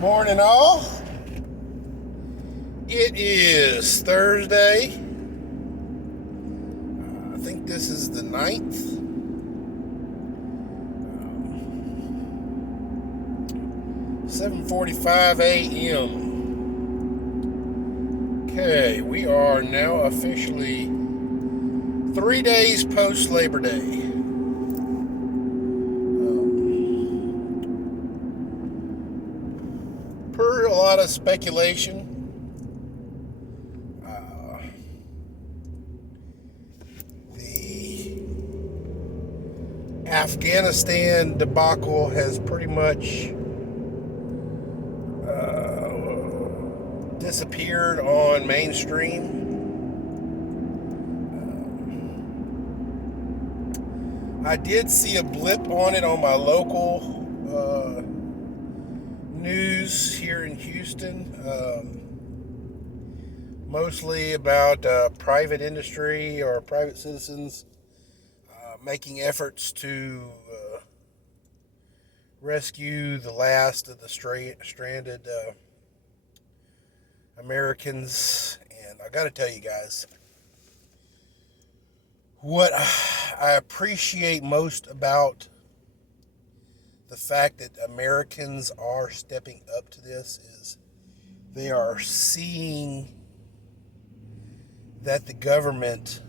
Morning, all. It is Thursday. I think this is the 9th. 7:45 a.m. Okay, we are now officially 3 days post Labor Day. Per a lot of speculation, the Afghanistan debacle has pretty much disappeared on mainstream. I did see a blip on it on my local news here in Houston, mostly about private industry or private citizens making efforts to rescue the last of the stranded Americans. And I got to tell you guys, what I appreciate most about the fact that Americans are stepping up to this is they are seeing that the government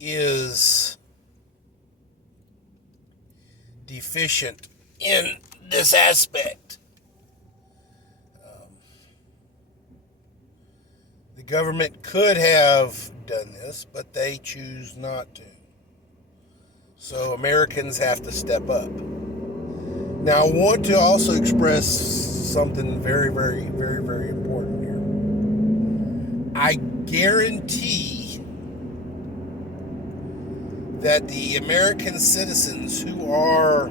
is deficient in this aspect. The government could have done this, but they choose not to. So Americans have to step up. Now, I want to also express something very, very, very, very important here. I guarantee that the American citizens who are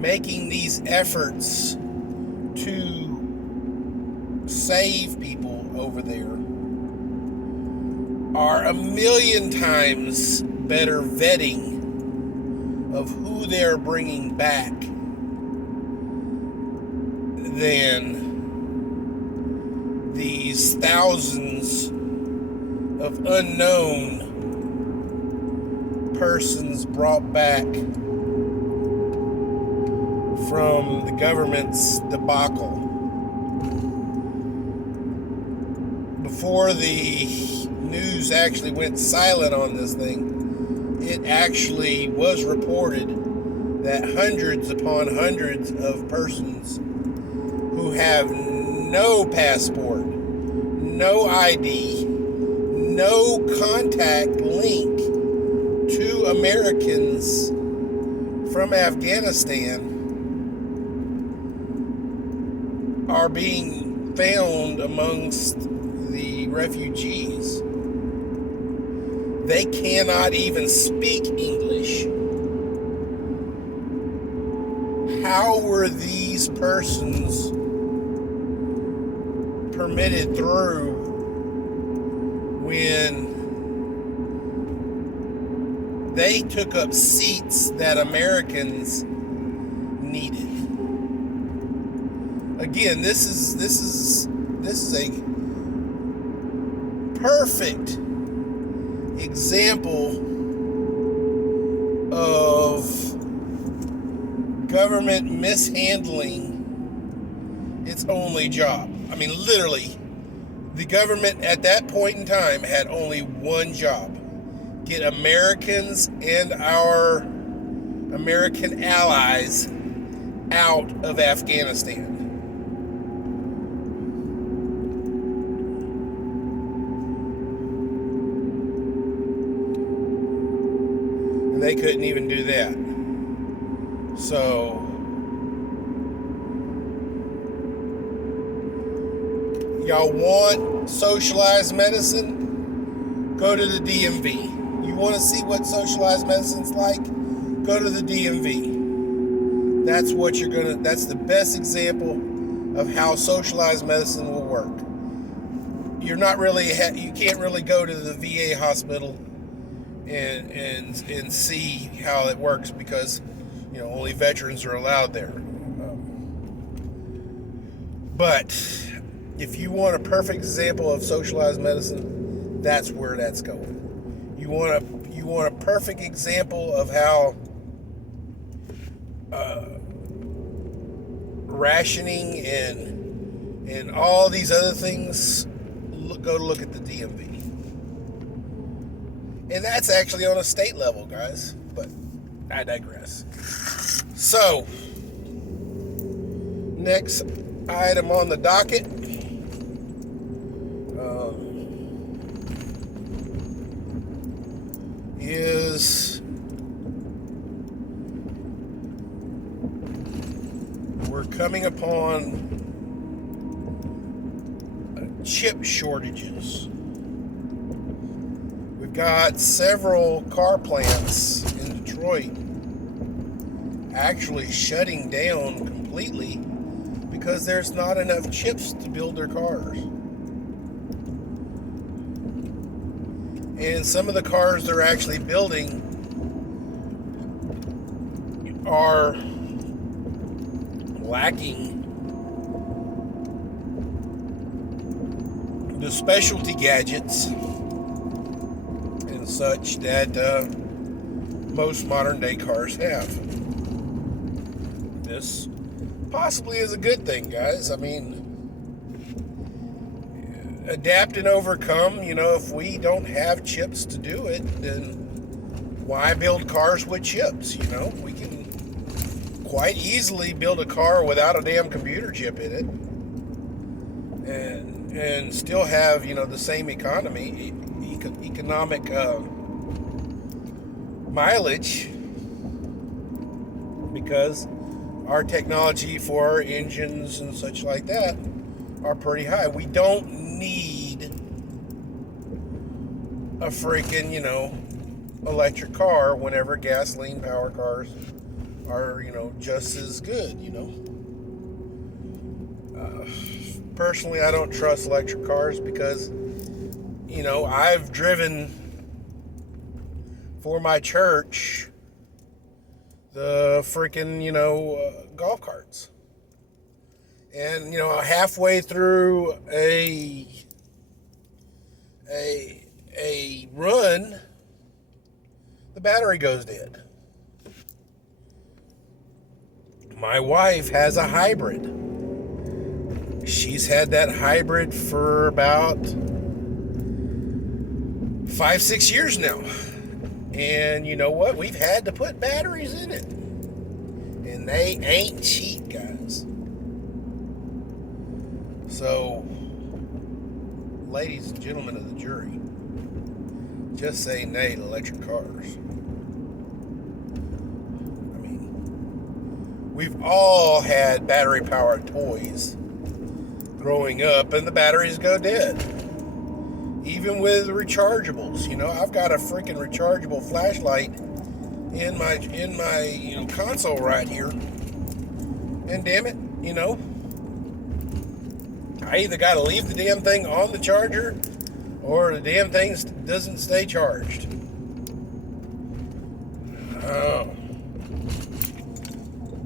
making these efforts to save people over there are a million times better vetting of who they're bringing back than these thousands of unknown persons brought back from the government's debacle. Before the news actually went silent on this thing, it actually was reported that hundreds upon hundreds of persons who have no passport, no ID, no contact link to Americans from Afghanistan are being found amongst the refugees. They cannot even speak English. How were these persons permitted through when they took up seats that Americans needed? Again, this is a perfect example of government mishandling its only job. I mean, literally, the government at that point in time had only one job: get Americans and our American allies out of Afghanistan. They couldn't even do that. So, y'all want socialized medicine? Go to the DMV. You want to see what socialized medicine's like? Go to the DMV. That's the best example of how socialized medicine will work. You can't really go to the VA hospital and see how it works, because only veterans are allowed there. But if you want a perfect example of socialized medicine, that's where that's going. You want a perfect example of how rationing and all these other things go to look at the DMV. And that's actually on a state level, guys. But I digress. So, next item on the docket is we're coming upon chip shortages. We've got several car plants in Detroit actually shutting down completely because there's not enough chips to build their cars. And some of the cars they're actually building are lacking the specialty gadgets and such that most modern day cars have. This possibly is a good thing, guys. I mean, adapt and overcome. If we don't have chips to do it, then why build cars with chips? We can quite easily build a car without a damn computer chip in it, and still have the same economic mileage, because our technology for our engines and such like that are pretty high. We don't need a freaking electric car whenever gasoline power cars are just as good. Personally, I don't trust electric cars because I've driven for my church the freaking golf carts, and halfway through a run, the battery goes dead. My wife has a hybrid. She's had that hybrid for about 5-6 years now. And you know what? We've had to put batteries in it. And they ain't cheap, guys. So, ladies and gentlemen of the jury, just say nay to electric cars. I mean, we've all had battery-powered toys growing up, and the batteries go dead. Even with rechargeables, I've got a freaking rechargeable flashlight in my console right here, and damn it, I either got to leave the damn thing on the charger, or the damn thing doesn't stay charged. Oh,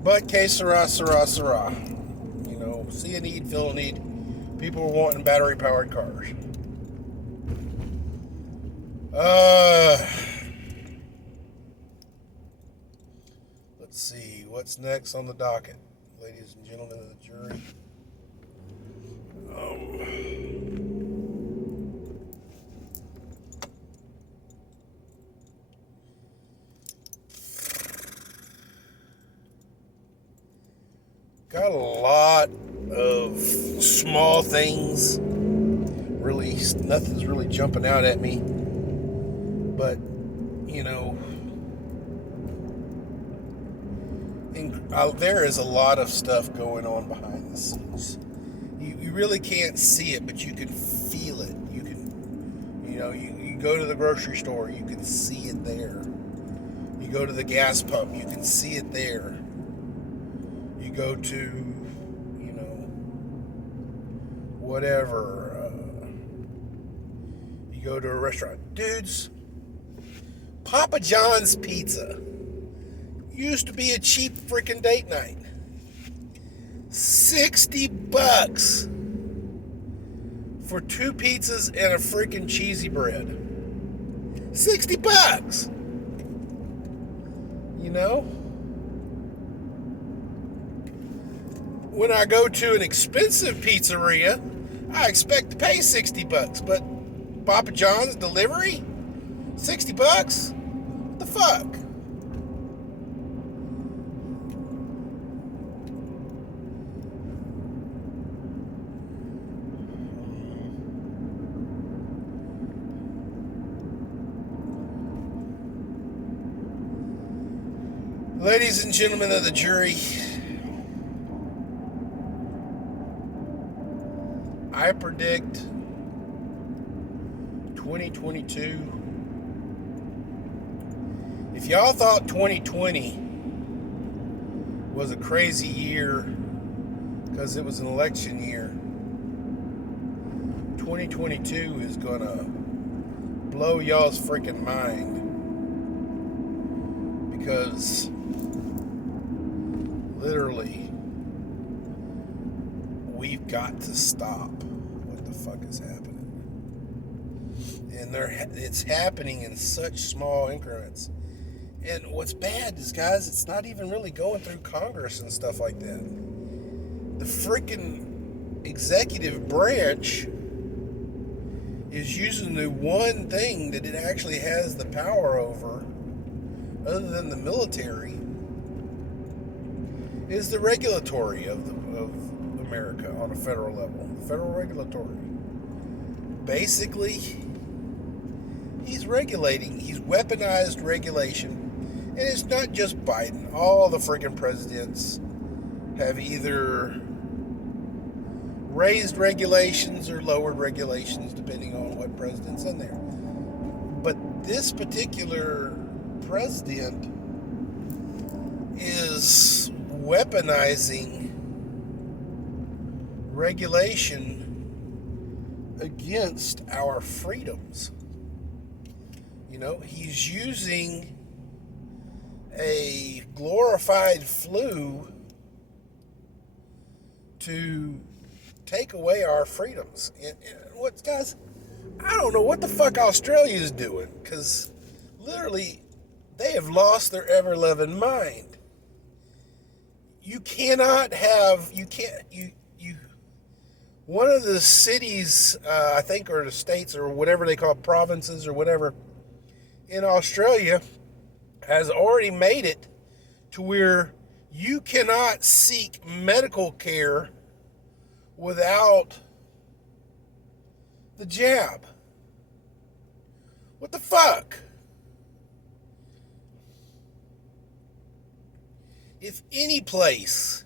but que sera, sera, sera. See a need, fill a need. People are wanting battery-powered cars. Let's see what's next on the docket, ladies and gentlemen of the jury. Got a lot of small things. Really, nothing's really jumping out at me. But, there is a lot of stuff going on behind the scenes. You really can't see it, but you can feel it. You can, you go to the grocery store, you can see it there. You go to the gas pump, you can see it there. You go to, whatever. You go to a restaurant. Dudes, Papa John's Pizza. used to be a cheap freaking date night. $60 for 2 pizzas and a freaking cheesy bread. $60. You know? When I go to an expensive pizzeria, I expect to pay $60, but Papa John's delivery? $60? What the fuck? Ladies and gentlemen of the jury, I predict 2022. If y'all thought 2020 was a crazy year because it was an election year, 2022 is gonna blow y'all's freaking mind, because literally we've got to stop what the fuck is happening. And it's happening in such small increments. And what's bad is, guys, it's not even really going through Congress and stuff like that. The freaking executive branch is using the one thing that it actually has the power over, other than the military, is the regulatory of America on a federal level. Federal regulatory. Basically, he's regulating. He's weaponized regulation. And it's not just Biden. All the freaking presidents have either raised regulations or lowered regulations, depending on what president's in there. But this particular president is weaponizing regulation against our freedoms. You know, he's using a glorified flu to take away our freedoms. And what, guys, I don't know what the fuck Australia is doing, because literally they have lost their ever-loving mind. You cannot have, one of the cities, I think, or the states, or whatever they call provinces or whatever, in Australia has already made it to where you cannot seek medical care without the jab. What the fuck? If any place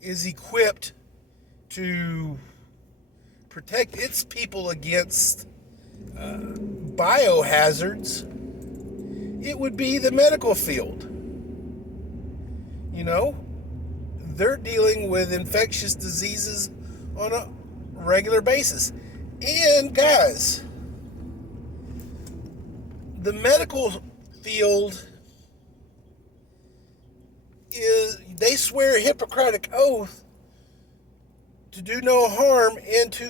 is equipped to protect its people against biohazards, it would be the medical field. You know, they're dealing with infectious diseases on a regular basis. And guys, the medical field they swear a Hippocratic oath to do no harm and to,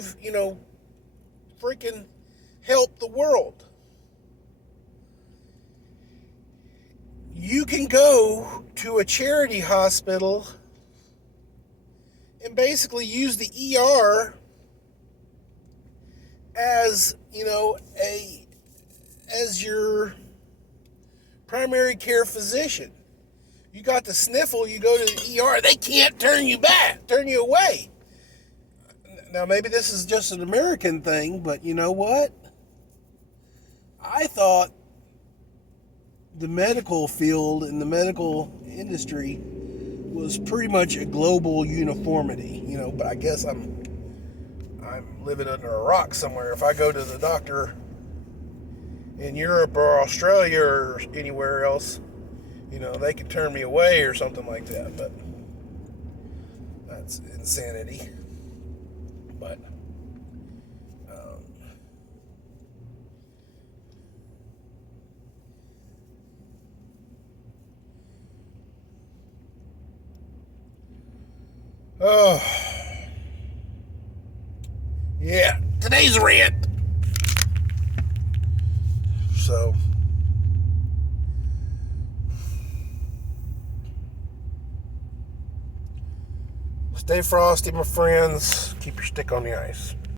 freaking help the world. You can go to a charity hospital and basically use the ER as, as your primary care physician. You got the sniffle, you go to the ER, they can't turn you away. Now, maybe this is just an American thing, but you know what? I thought the medical field and the medical industry was pretty much a global uniformity, but I guess I'm living under a rock somewhere. If I go to the doctor in Europe or Australia or anywhere else, they could turn me away or something like that, but that's insanity. But Oh, yeah, today's rant. So, stay frosty, my friends. Keep your stick on the ice.